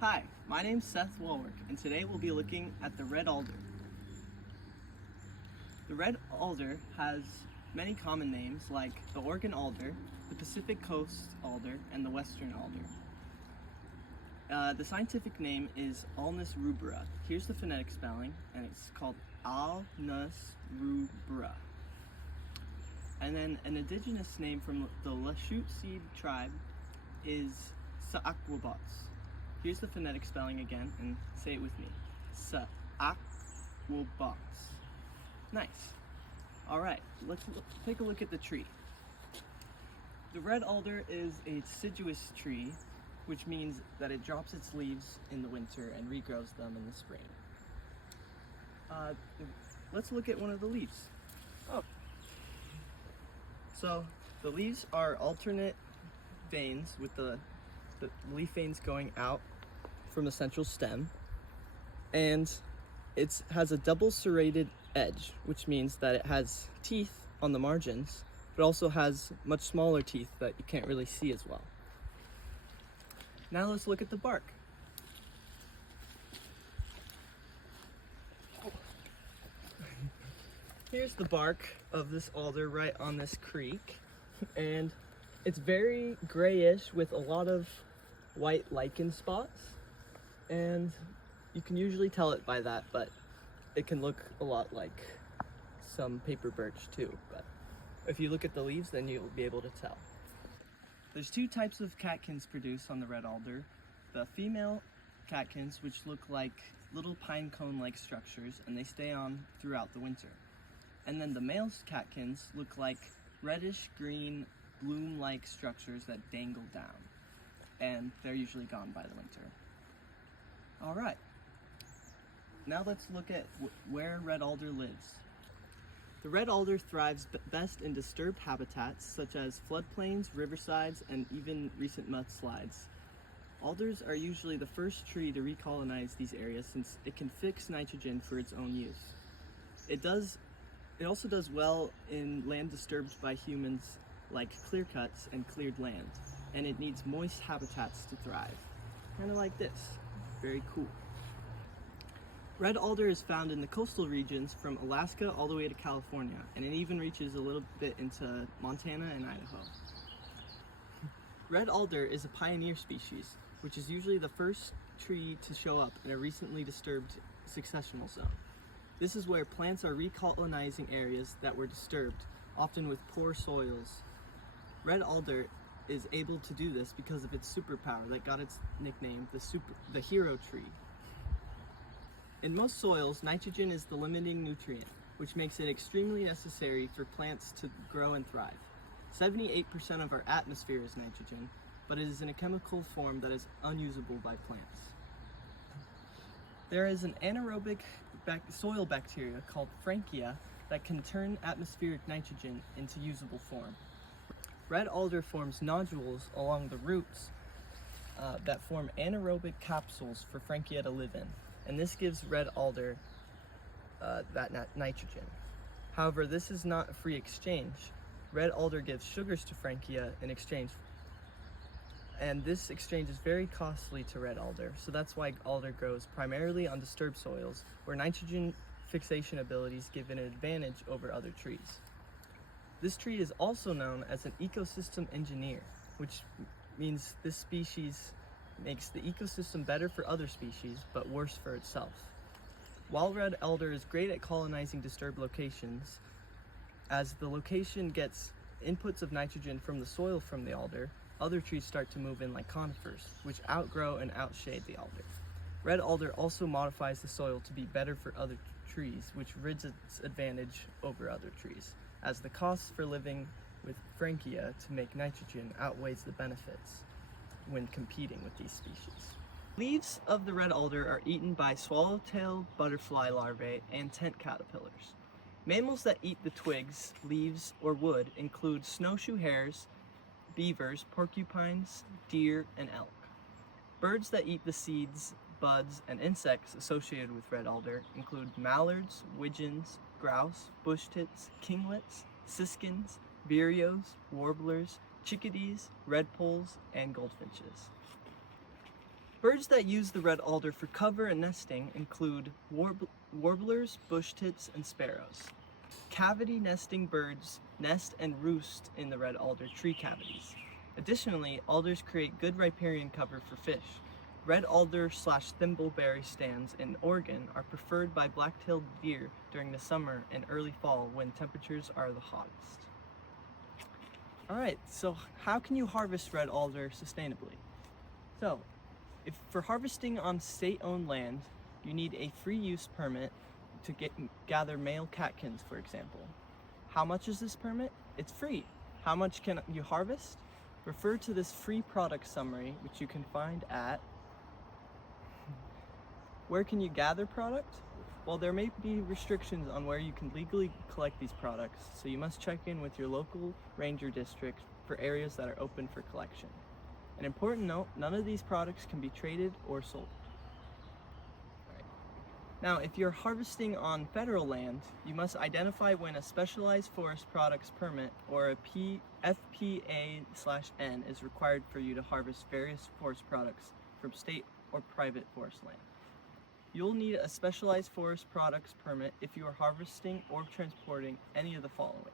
Hi, my name's Seth Walwork, and today we'll be looking at the red alder. The red alder has many common names like the Oregon alder, the Pacific Coast alder, and the Western alder. The scientific name is Alnus rubra. Here's the phonetic spelling, and it's called Alnus rubra. And then an indigenous name from the Salish Sea tribe is Saakwabats. Here's the phonetic spelling again, and say it with me. Saakwabats. Nice. All right, let's take a look at the tree. The red alder is a deciduous tree, which means that it drops its leaves in the winter and regrows them in the spring. Let's look at one of the leaves. So the leaves are alternate veins with the leaf veins going out from the central stem, and it has a double serrated edge, which means that it has teeth on the margins, but also has much smaller teeth that you can't really see as well. Now let's look at the bark. Here's the bark of this alder right on this creek, and it's very grayish with a lot of white lichen spots, and you can usually tell it by that, but it can look a lot like some paper birch too. But if you look at the leaves, then you'll be able to tell. There's two types of catkins produced on the red alder. The female catkins, which look like little pine cone-like structures, and they stay on throughout the winter. And then the male catkins look like reddish-green bloom-like structures that dangle down, and they're usually gone by the winter. All right, now let's look at where red alder lives. The red alder thrives best in disturbed habitats such as floodplains, riversides, and even recent mudslides. Alders are usually the first tree to recolonize these areas since it can fix nitrogen for its own use. It also does well in land disturbed by humans like clear cuts and cleared land, and it needs moist habitats to thrive. Kind of like this. Very cool. Red alder is found in the coastal regions from Alaska all the way to California, and it even reaches a little bit into Montana and Idaho. Red alder is a pioneer species, which is usually the first tree to show up in a recently disturbed successional zone. This is where plants are recolonizing areas that were disturbed, often with poor soils. Red alder is able to do this because of its superpower that got its nickname, the hero tree. In most soils, nitrogen is the limiting nutrient, which makes it extremely necessary for plants to grow and thrive. 78% of our atmosphere is nitrogen, but it is in a chemical form that is unusable by plants. There is an anaerobic soil bacteria called Frankia that can turn atmospheric nitrogen into usable form. Red alder forms nodules along the roots that form anaerobic capsules for Frankia to live in, and this gives red alder that nitrogen. However, this is not a free exchange. Red alder gives sugars to Frankia in exchange, and this exchange is very costly to red alder, so that's why alder grows primarily on disturbed soils where nitrogen fixation abilities give it an advantage over other trees. This tree is also known as an ecosystem engineer, which means this species makes the ecosystem better for other species, but worse for itself. While red alder is great at colonizing disturbed locations, as the location gets inputs of nitrogen from the soil from the alder, other trees start to move in like conifers, which outgrow and outshade the alder. Red alder also modifies the soil to be better for other trees, which rids its advantage over other trees, as the costs for living with Frankia to make nitrogen outweighs the benefits when competing with these species. Leaves of the red alder are eaten by swallowtail butterfly larvae and tent caterpillars. Mammals that eat the twigs, leaves, or wood include snowshoe hares, beavers, porcupines, deer, and elk. Birds that eat the seeds, buds, and insects associated with red alder include mallards, widgeons, grouse, bush tits, kinglets, siskins, vireos, warblers, chickadees, redpolls, and goldfinches. Birds that use the red alder for cover and nesting include warblers, bush tits, and sparrows. Cavity nesting birds nest and roost in the red alder tree cavities. Additionally, alders create good riparian cover for fish. Red alder / thimbleberry stands in Oregon are preferred by black-tailed deer during the summer and early fall when temperatures are the hottest. Alright, so how can you harvest red alder sustainably? So, if for harvesting on state-owned land, you need a free use permit to gather male catkins, for example. How much is this permit? It's free. How much can you harvest? Refer to this free product summary, which you can find at... Where can you gather product? Well, there may be restrictions on where you can legally collect these products, so you must check in with your local ranger district for areas that are open for collection. An important note, none of these products can be traded or sold. Right. Now, if you're harvesting on federal land, you must identify when a Specialized Forest Products Permit or a FPA/N is required for you to harvest various forest products from state or private forest land. You'll need a Specialized Forest Products Permit if you are harvesting or transporting any of the following.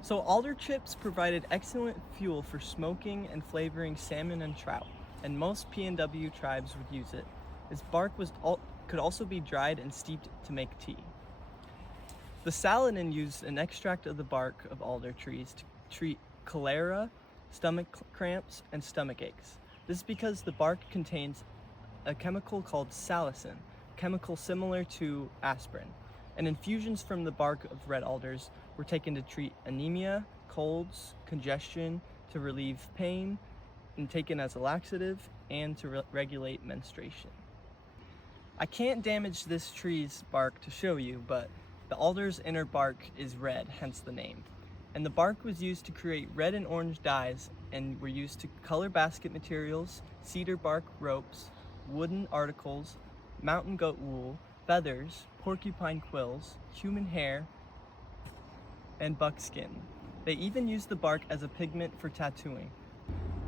So alder chips provided excellent fuel for smoking and flavoring salmon and trout, and most PNW tribes would use it. Its bark could also be dried and steeped to make tea. The Saladin used an extract of the bark of alder trees to treat cholera, stomach cramps, and stomach aches. This is because the bark contains a chemical called salicin, a chemical similar to aspirin, and infusions from the bark of red alders were taken to treat anemia, colds, congestion, to relieve pain, and taken as a laxative, and to regulate menstruation. I can't damage this tree's bark to show you, but the alder's inner bark is red, hence the name. And the bark was used to create red and orange dyes and were used to color basket materials, cedar bark ropes, wooden articles, mountain goat wool, feathers, porcupine quills, human hair, and buckskin. They even used the bark as a pigment for tattooing.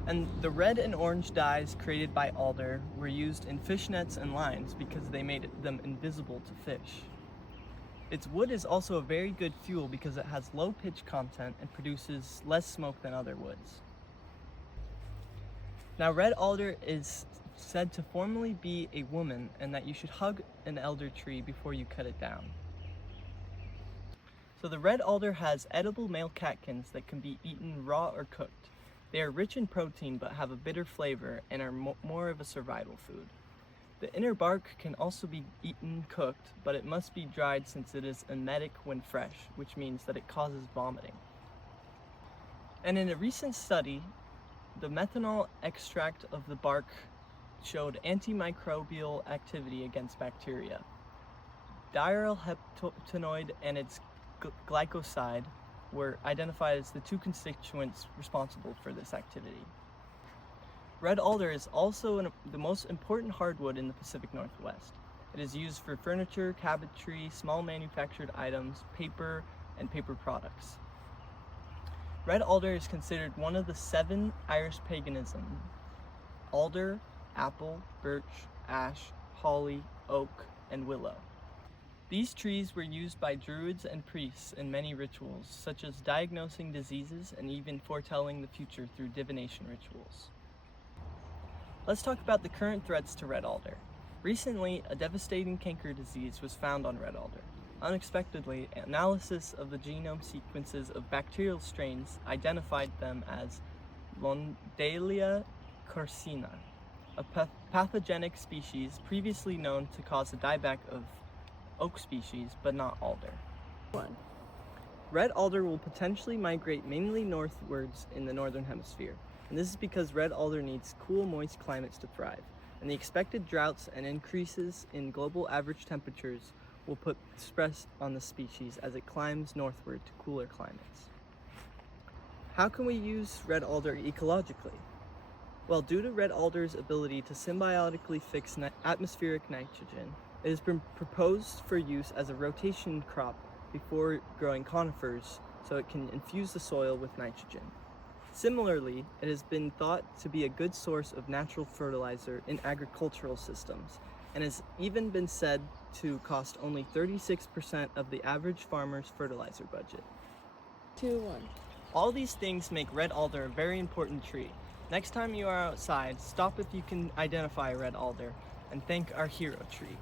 And the red and orange dyes created by alder were used in fish nets and lines because they made them invisible to fish. Its wood is also a very good fuel because it has low pitch content and produces less smoke than other woods. Now, red alder is said to formerly be a woman and that you should hug an elder tree before you cut it down. So the red alder has edible male catkins that can be eaten raw or cooked. They are rich in protein but have a bitter flavor and are more of a survival food. The inner bark can also be eaten cooked, but it must be dried since it is emetic when fresh, which means that it causes vomiting. And in a recent study, the methanol extract of the bark showed antimicrobial activity against bacteria. Diaryl heptanoid and its glycoside were identified as the two constituents responsible for this activity. Red alder is also the most important hardwood in the Pacific Northwest. It is used for furniture, cabinetry, small manufactured items, paper, and paper products. Red alder is considered one of the 7 Irish paganisms: alder, apple, birch, ash, holly, oak, and willow. These trees were used by druids and priests in many rituals, such as diagnosing diseases and even foretelling the future through divination rituals. Let's talk about the current threats to red alder. Recently, a devastating canker disease was found on red alder. Unexpectedly, analysis of the genome sequences of bacterial strains identified them as Londalia carcina, a pathogenic species previously known to cause a dieback of oak species, but not alder. Red alder will potentially migrate mainly northwards in the northern hemisphere, and this is because red alder needs cool, moist climates to thrive, and the expected droughts and increases in global average temperatures will put stress on the species as it climbs northward to cooler climates. How can we use red alder ecologically? Well, due to red alder's ability to symbiotically fix atmospheric nitrogen, it has been proposed for use as a rotation crop before growing conifers so it can infuse the soil with nitrogen. Similarly, it has been thought to be a good source of natural fertilizer in agricultural systems, and has even been said to cost only 36% of the average farmer's fertilizer budget. 2-1. All these things make red alder a very important tree. Next time you are outside, stop if you can identify a red alder, and thank our hero tree.